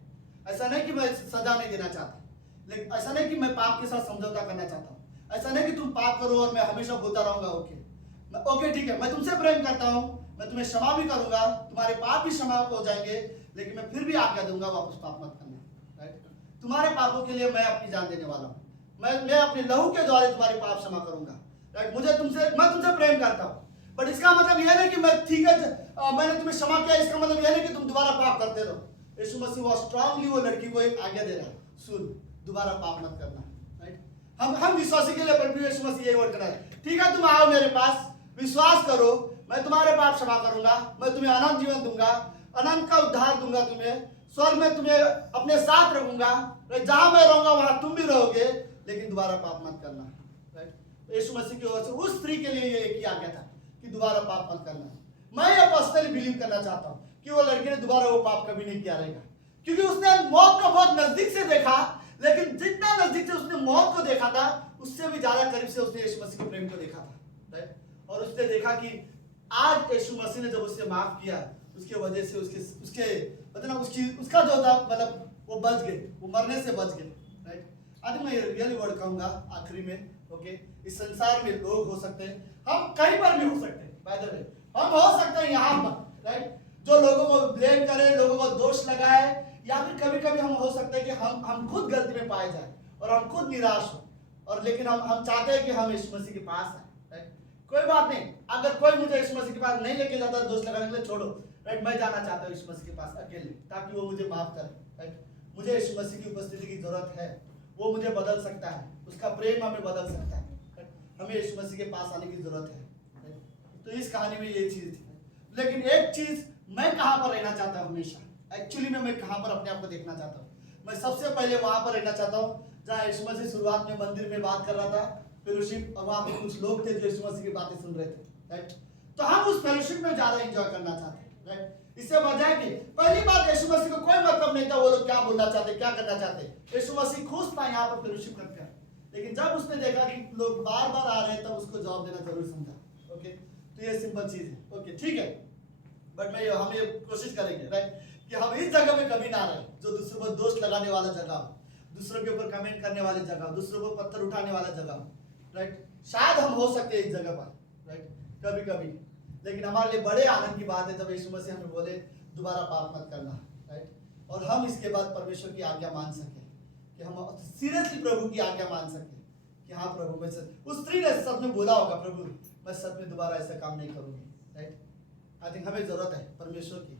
ऐसा नहीं कि मैं सजा नहीं देना चाहता, लेकिन ऐसा नहीं कि मैं पाप के साथ समझौता करना चाहता हूँ, ऐसा नहीं कि तुम पाप करो और मैं हमेशा बोलता रहूंगा ओके ठीक है मैं तुमसे प्रेम करता हूँ, मैं तुम्हें क्षमा भी करूंगा, तुम्हारे पाप भी क्षमा हो जाएंगे, लेकिन मैं फिर भी आज्ञा दूंगा वापस पाप मत करना, राइट? तुम्हारे पापों के लिए मैं अपनी जान देने वाला हूँ, मैं अपने लहू के द्वारा तुम्हारे पाप क्षमा करूंगा, राइट? मैं तुमसे प्रेम करता हूँ, बट इसका मतलब यह नहीं कि मैं ठीक है मैंने तुम्हें क्षमा किया, इसका मतलब यह नहीं कि तुम दोबारा पाप करते रहो। यीशु मसीह वो स्ट्रांगली वो लड़की को एक आज्ञा दे रहा है, सुन दोबारा पाप मत करना, राइट? हम विश्वासी के लिए प्रभु यीशु मसीह यही वर्ड कर रहा है, ठीक है तुम आओ मेरे पास, विश्वास करो, मैं तुम्हारे पाप क्षमा करूंगा, मैं तुम्हें अनंत जीवन दूंगा, अनंत का उद्धार दूंगा, तुम्हें स्वर्ग में तुम्हें अपने साथ रखूंगा, जहां मैं रहूंगा वहां तुम भी रहोगे, लेकिन दोबारा पाप मत करना, राइट? यीशु मसीह की ओर से उस स्त्री के लिए ये एक ही आज्ञा था कि दोबारा पाप मत करना। मैं ये पर्सनली बिलीव करना चाहता हूँ कि वो लड़की ने दोबारा वो पाप कभी नहीं किया रहेगा, क्योंकि उसने मौत को बहुत नजदीक से देखा, लेकिन जितना नजदीक से उसने मौत को देखा था उससे भी ज्यादा करीब से उसने यीशु मसीह के प्रेम को देखा था, राइट? और उसने देखा कि आज यीशु मसीह ने जब उसे माफ किया उसके वजह से उसके मतलब उसका जो था मतलब वो बच गए, वो मरने से बच गए, राइट? आज मैं रियली वर्ड कहूंगा आखिरी में, ओके? इस संसार में लोग हो सकते हैं, हम कहीं पर भी हो सकते हैं, बाय द वे हम हो सकते हैं यहाँ पर, राइट? जो लोगों को ब्लेम करे, लोगों को दोष लगाए, या फिर कभी कभी हम हो सकते हैं कि हम खुद गलती में पाए जाए और हम खुद निराश हो, और लेकिन हम चाहते हैं कि हम यीशु मसीह के पास आए, राइट? कोई बात नहीं, अगर कोई मुझे यीशु मसीह के पास नहीं लेके जाता दोष लगाने के लिए, छोड़ो, राइट? मैं जाना चाहता हूँ यीशु मसीह के पास अकेले, ताकि वो मुझे माफ करे, राइट? मुझे यीशु मसीह की उपस्थिति की जरूरत है, वो मुझे बदल सकता है, उसका प्रेम हमें बदल सकता है, हमें यीशु मसीह के पास आने की जरूरत है, राइट? तो इस कहानी में ये चीज थी। लेकिन एक चीज, मैं कहाँ पर रहना चाहता हूँ हमेशा, एक्चुअली में मैं कहाँ पर अपने आप को देखना चाहता हूँ? मैं सबसे पहले वहां पर रहना चाहता हूँ जहाँ यीशु मसीह शुरुआत में मंदिर में बात कर रहा था, फेलोशिप, और वहां पे कुछ लोग थे जो यीशु मसीह की बातें सुन रहे थे, राइट? तो हम उस फेलोशिप में ज्यादा एंजॉय करना चाहते हैं, राइट? इससे बजाय कि पहली बात यीशु मसीह को कोई मतलब नहीं था वो लोग क्या बोलना चाहते, क्या करना चाहते, यीशु मसीह खुश था यहाँ पर फेलोशिप करके, लेकिन जब उसने देखा कि लोग बार बार आ रहे हैं तब उसको जवाब देना जरूर समझा, ओके? तो ये सिंपल चीज है, ओके ठीक है, बट हम ये कोशिश करेंगे, राइट, कि हम इस जगह पे कभी ना रहे जो दूसरों पर दोष लगाने वाला जगह हो, दूसरों के ऊपर कमेंट करने वाली जगह, दूसरों को पत्थर उठाने वाला जगह, राइट? शायद हम हो सकते हैं इस जगह पर, राइट, कभी कभी, लेकिन हमारे लिए बड़े आनंद की बात है जब यीशु मसीह हमें बोले दोबारा पाप मत करना, राइट? और हम इसके बाद परमेश्वर की आज्ञा मान सके, कि हम सीरियसली प्रभु की आज्ञा मान सके कि हाँ प्रभु मैं उस स्त्री ने सच में बोला होगा प्रभु मैं सच में दोबारा ऐसा काम नहीं करूंगी, राइट? आई थिंक हमें जरूरत है परमेश्वर की,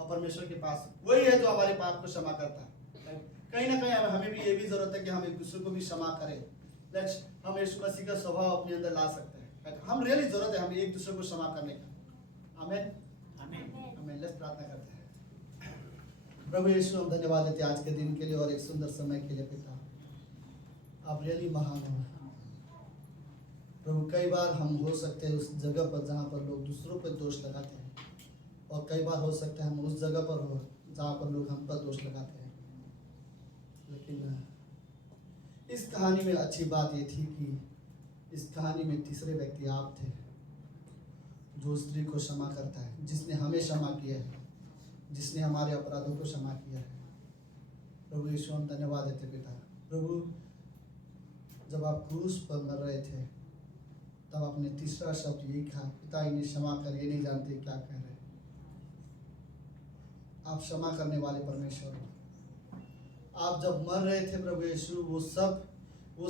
और परमेश्वर के पास वही है जो हमारे पाप को क्षमा करता है। कहीं ना कहीं हमें भी ये भी जरूरत है कि हम एक दूसरे को भी क्षमा करें। लेट्स हम यीशु मसीह का स्वभाव अपने अंदर ला सकते हैं। हम रियली जरूरत है हमें एक दूसरे को क्षमा करने का। आमीन आमीन। आमीन। लेट्स प्रार्थना करते हैं। प्रभु यीशु हम धन्यवाद देते हैं आज के दिन के लिए और एक सुंदर समय के लिए। पिता आप रियली महान हो प्रभु। कई बार हम हो सकते हैं उस जगह पर जहाँ पर लोग दूसरों पर दोष लगाते हैं, और कई बार हो सकता है हम उस जगह पर हो जहाँ पर लोग हम पर दोष लगाते हैं। लेकिन इस कहानी में अच्छी बात ये थी कि इस कहानी में तीसरे व्यक्ति आप थे जो स्त्री को क्षमा करता है, जिसने हमें क्षमा किया है, जिसने हमारे अपराधों को क्षमा किया है। प्रभु यीशु हम धन्यवाद देते पिता। प्रभु जब आप क्रूस पर मर रहे थे तब आपने तीसरा शब्द यही कहा, पिता इन्हें क्षमा कर, ये नहीं जानते क्या कह रहे। आप क्षमा करने वाले परमेश्वर हो। आप जब मर रहे थे प्रभु यीशु, वो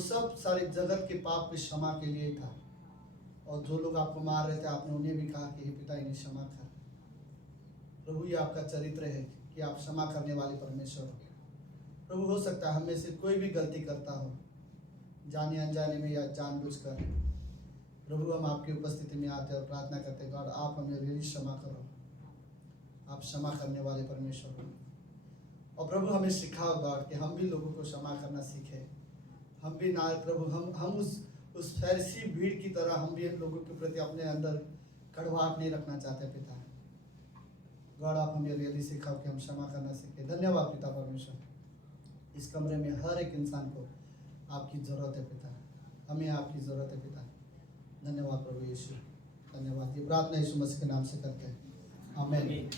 सब सारे जगत के पाप की क्षमा के लिए था। और जो लोग आपको मार रहे थे आपने उन्हें भी कहा कि हे पिता इन्हें क्षमा कर। प्रभु ये आपका चरित्र है कि आप क्षमा करने वाले परमेश्वर हो। प्रभु हो सकता है हम में से कोई भी गलती करता हो, जाने अनजाने में या जानबूझकर। प्रभु हम आपकी उपस्थिति में आते और प्रार्थना करते गॉड आप हमें रियली क्षमा करो। आप क्षमा करने वाले परमेश्वर हो। और प्रभु हमें सिखाओ गॉड कि हम भी लोगों को क्षमा करना सीखें। हम भी ना प्रभु हम उस फरीसी भीड़ की तरह हम भी लोगों के प्रति अपने अंदर कड़वाहट नहीं रखना चाहते पिता। गॉड आप हमें रियली सिखाओ कि हम क्षमा करना सीखें। धन्यवाद पिता परमेश्वर। इस कमरे में हर एक इंसान को आपकी ज़रूरत है पिता। हमें आपकी ज़रूरत है पिता। धन्यवाद प्रभु यीशु। धन्यवाद। ये प्रार्थना यीशु मसीह के नाम से करते हैं। आमीन।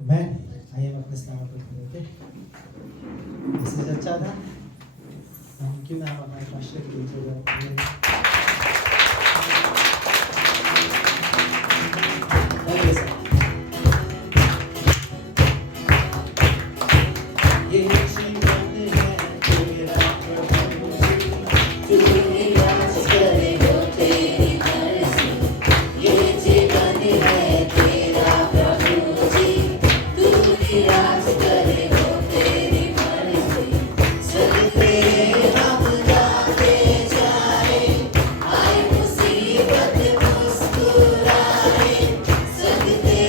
मैन आइए हम अपने स्थान पर खड़े होते। मैसेज अच्छा था। थैंक यू मैम हमारे पास्टर की जगह। ये जीवन है तेरा प्रभु जी, तू निराश करे हो तेरी मर्जी। ये जीवन है तेरा प्रभु जी, तू निराश करे हो तेरी मर्जी। सदके हम गाते जाए, आए मुसीबत मुस्कुराए। सदके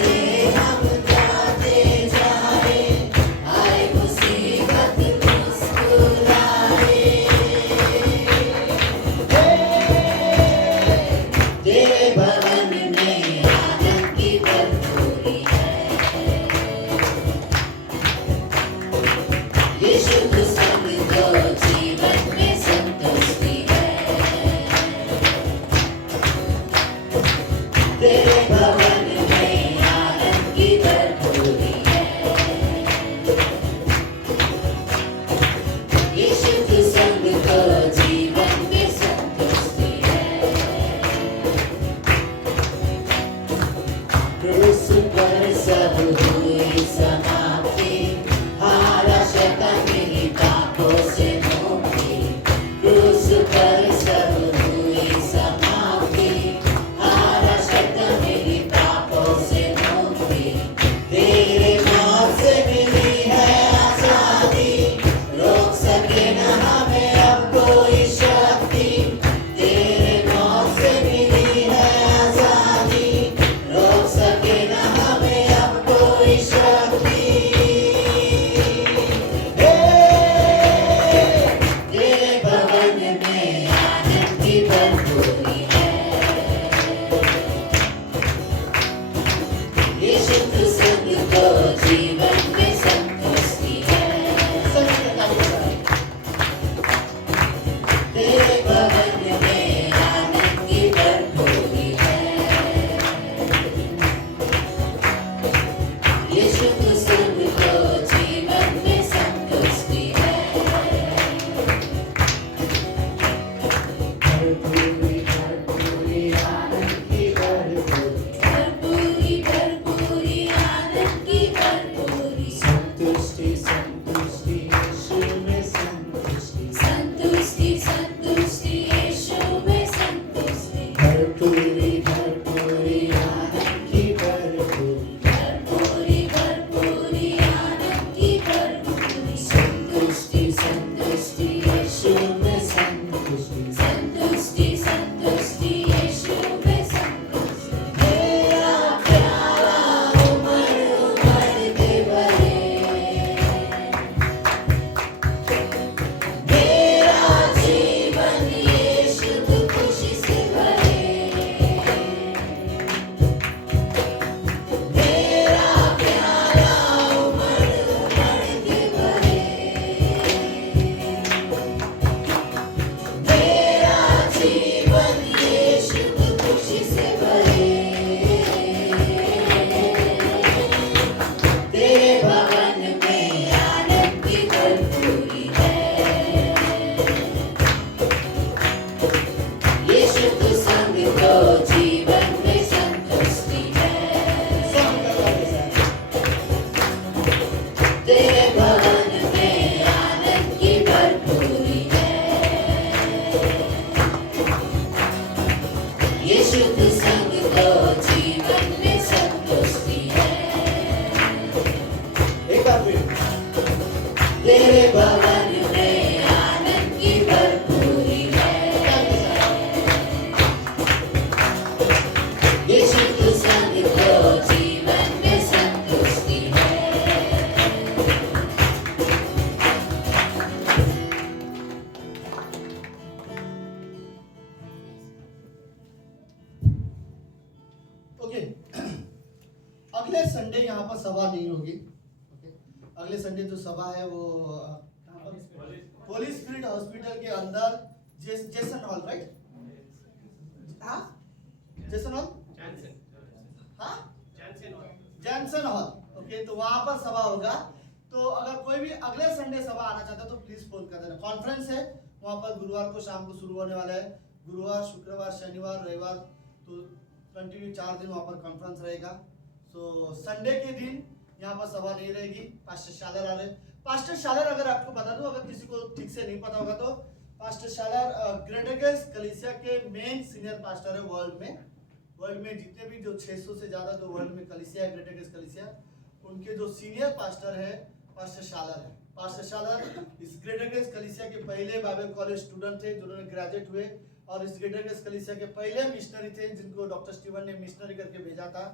हम गाते जाए, आए मुसीबत मुस्कुराए। तेरे भवन में आनंद की भरपूरी है। ये शुद्ध संग तो जीवन में संतुष्टि है। तेरे भवन में आनंद की भरपूरी है। ये शुद्ध संग तो जीवन में संतुष्टि है। क्रूस पर सब हुई समाप्ति, हारा शैतान नहीं तेरे भवन में आनंद की भरपूरी है। यीशु तू संग को जीवन में संतुष्टि है। ओके अगले संडे यहाँ पर सभा नहीं होगी। ओके अगले संडे जो सभा है वो कहाँ पर? होली स्पिरिट हॉस्पिटल के अंदर जेसन हॉल, राइट? हाँ जेसन हॉल, हाँ जैनसन हॉल। ओके तो वहाँ पर सभा होगा। तो अगर कोई भी अगले संडे सभा आना चाहता है तो प्लीज फोन कर देना। कॉन्फ्रेंस है वहाँ पर, गुरुवार को शाम को शुरू होने वाला है। गुरुवार, शुक्रवार, शनिवार, रविवार, तो कंटिन्यू 4 दिन वहाँ पर कॉन्फ्रेंस रहेगा। सो संडे के दिन यहाँ पर सभा नहीं रहेगी। पास्टर शालर आ रहे। पास्टर शालर अगर आपको बता दूं, अगर किसी को ठीक से नहीं पता होगा तो पास्टर शालर ग्रेटर कलीसिया के मेन सीनियर पास्टर है वर्ल्ड में जितने भी जो 600 से ज्यादा जो वर्ल्ड में कलीसिया है, ग्रेटर कलीसिया, उनके जो सीनियर पास्टर है पास्टर शालर है। पास्टर शालर इस ग्रेटर कलीसिया के पहले बाइबल कॉलेज स्टूडेंट थे जिन्होंने ग्रेजुएट हुए, और इस ग्रेटर कलीसिया के पहले मिशनरी थे जिनको डॉक्टर स्टीवन ने मिशनरी करके भेजा था,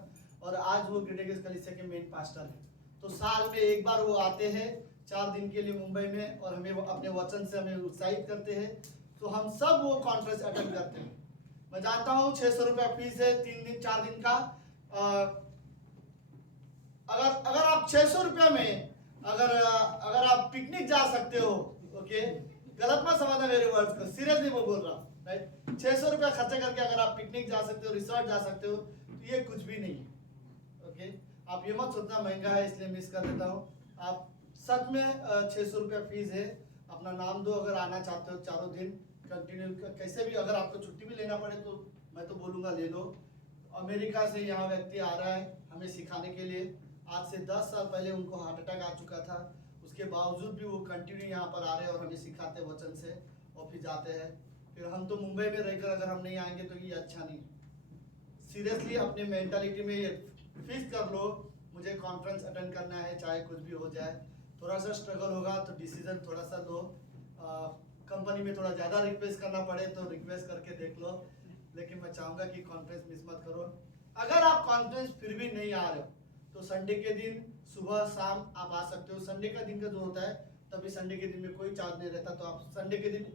और आज वो ग्रेटर कलीसिया के मेन पास्टर हैं। तो साल में एक बार वो आते हैं 4 दिन के लिए मुंबई में, और हमें अपने वचन से हमें उत्साहित करते हैं। तो हम सब वो कॉन्फ्रेंस अटेंड करते हैं। मैं जानता हूँ 600 रुपया फीस है 3 दिन 4 दिन का। अगर आप 600 रुपया में अगर आप पिकनिक जा सकते हो, ओके गलत मत समझना मेरे वर्ड्स को, सीरियसली मैं बोल रहा हूँ, राइट? 600 रुपया खर्चा करके अगर आप पिकनिक जा सकते हो, रिसोर्ट जा सकते हो, तो ये कुछ भी नहीं है। ओके आप ये मत सोचना महंगा है इसलिए मिस कर देता हूँ। आप सच में 600 रुपया फीस है। अपना नाम दो अगर आना चाहते हो 4 दिन कंटिन्यू, कैसे भी अगर आपको छुट्टी भी लेना पड़े तो मैं तो बोलूँगा ले लो। अमेरिका से यहाँ व्यक्ति आ रहा है हमें सिखाने के लिए। आज से 10 साल पहले उनको हार्ट अटैक आ चुका था, उसके बावजूद भी वो कंटिन्यू यहाँ पर आ रहे हैं और हमें सिखाते हैं वचन से, और फिर जाते हैं। फिर हम तो मुंबई में रहकर अगर हम नहीं आएंगे तो ये अच्छा नहीं। सीरियसली अपने मेंटालिटी में ये फिक्स कर लो, मुझे कॉन्फ्रेंस अटेंड करना है चाहे कुछ भी हो जाए। थोड़ा सा स्ट्रगल होगा तो डिसीजन थोड़ा सा लो। कंपनी में थोड़ा ज़्यादा रिक्वेस्ट करना पड़े तो रिक्वेस्ट करके देख लो, लेकिन मैं चाहूँगा कि कॉन्फ्रेंस मिस मत करो। अगर आप कॉन्फ्रेंस फिर भी नहीं आ रहे हो तो संडे के दिन सुबह शाम आप आ सकते हो। संडे का दिन का जो होता है तभी संडे के दिन में कोई चार्ज नहीं रहता, तो आप संडे के दिन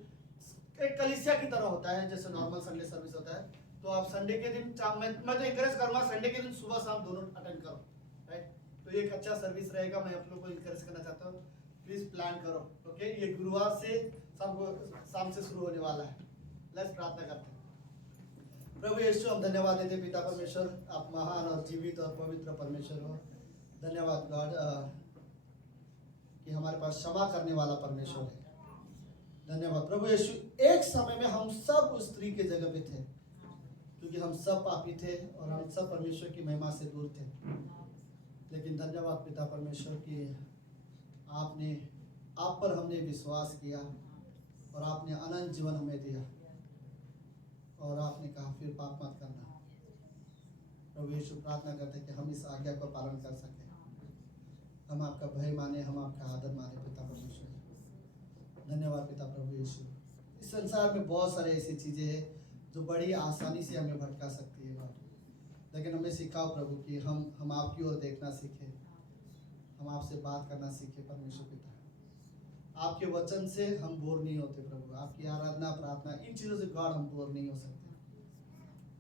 एक कलीसिया की तरह होता है जैसे नॉर्मल संडे सर्विस होता है। तो आप संडे के दिन मैं तो इंकरेज करूँगा संडे के दिन सुबह शाम दोनों अटेंड करो, राइट? तो ये एक अच्छा सर्विस रहेगा। मैं आप लोग को इंकरेज करना चाहता हूँ, प्लीज प्लान करो। ओके ये गुरुवार से शाम से शुरू होने वाला है। लेट्स प्रार्थना करते हैं। प्रभु यीशु हम धन्यवाद देते पिता परमेश्वर, आप महान और जीवित और पवित्र परमेश्वर हो। धन्यवाद गॉड कि हमारे पास क्षमा करने वाला परमेश्वर है। धन्यवाद प्रभु यीशु। एक समय में हम सब उस स्त्री के जगह पे थे क्योंकि हम सब पापी थे और हम सब परमेश्वर की महिमा से दूर थे, लेकिन धन्यवाद पिता परमेश्वर कि आप पर हमने विश्वास किया और आपने अनंत जीवन हमें दिया, और आपने कहा फिर पाप मत करना। प्रभु यीशु प्रार्थना करते हैं कि हम इस आज्ञा को पालन कर सकें, हम आपका भय माने, हम आपका आदर माने पिता परमेश्वर। धन्यवाद पिता प्रभु यीशु। इस संसार में बहुत सारे ऐसी चीज़ें हैं जो बड़ी आसानी से हमें भटका सकती है बात, लेकिन हमें सिखाओ प्रभु कि हम आपकी ओर देखना सीखें, हम आपसे बात करना सीखें परमेश्वर पिता। आपके वचन से हम बोर नहीं होते प्रभु, आपकी आराधना प्रार्थना इन चीज़ों से गॉड हम बोर नहीं हो सकते।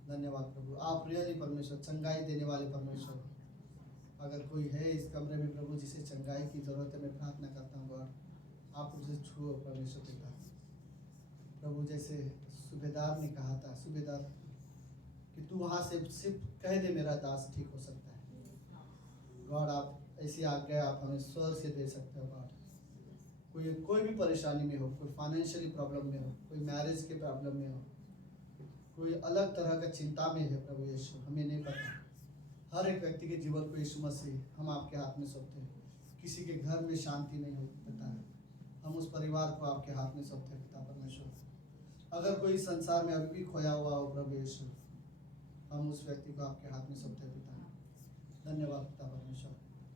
धन्यवाद प्रभु, आप रियली परमेश्वर चंगाई देने वाले परमेश्वर। अगर कोई है इस कमरे में प्रभु जिसे चंगाई की जरूरत है, मैं प्रार्थना करता हूँ गॉड आप उसे छुओ परमेश्वर पिता। प्रभु जैसे सूबेदार ने कहा था, सूबेदार कि तू वहाँ से सिर्फ कह दे मेरा दास ठीक हो सकता है। गॉड आप ऐसी आज्ञा आप हमें स्वर से दे सकते हो गॉड। कोई भी परेशानी में हो, कोई फाइनेंशियली प्रॉब्लम में हो, कोई मैरिज के प्रॉब्लम में हो, कोई अलग तरह का चिंता में है प्रभु यीशु, हमें नहीं पता। हर एक व्यक्ति के जीवन को यीशु मसीह हम आपके हाथ में सौंपते हैं। किसी के घर में शांति नहीं हो पिता, हम उस परिवार को आपके हाथ में सौंपते हैं पिता परमेश्वर। अगर कोई संसार में अभी भी खोया हुआ हो प्रभु यीशु, हम उस व्यक्ति को आपके हाथ में सौंपते हैं पिता। धन्यवाद पिता परमेश्वर,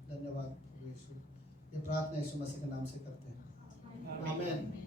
धन्यवाद प्रभु यीशु। ये प्रार्थना यीशु मसीह के नाम से करते हैं। आमेन।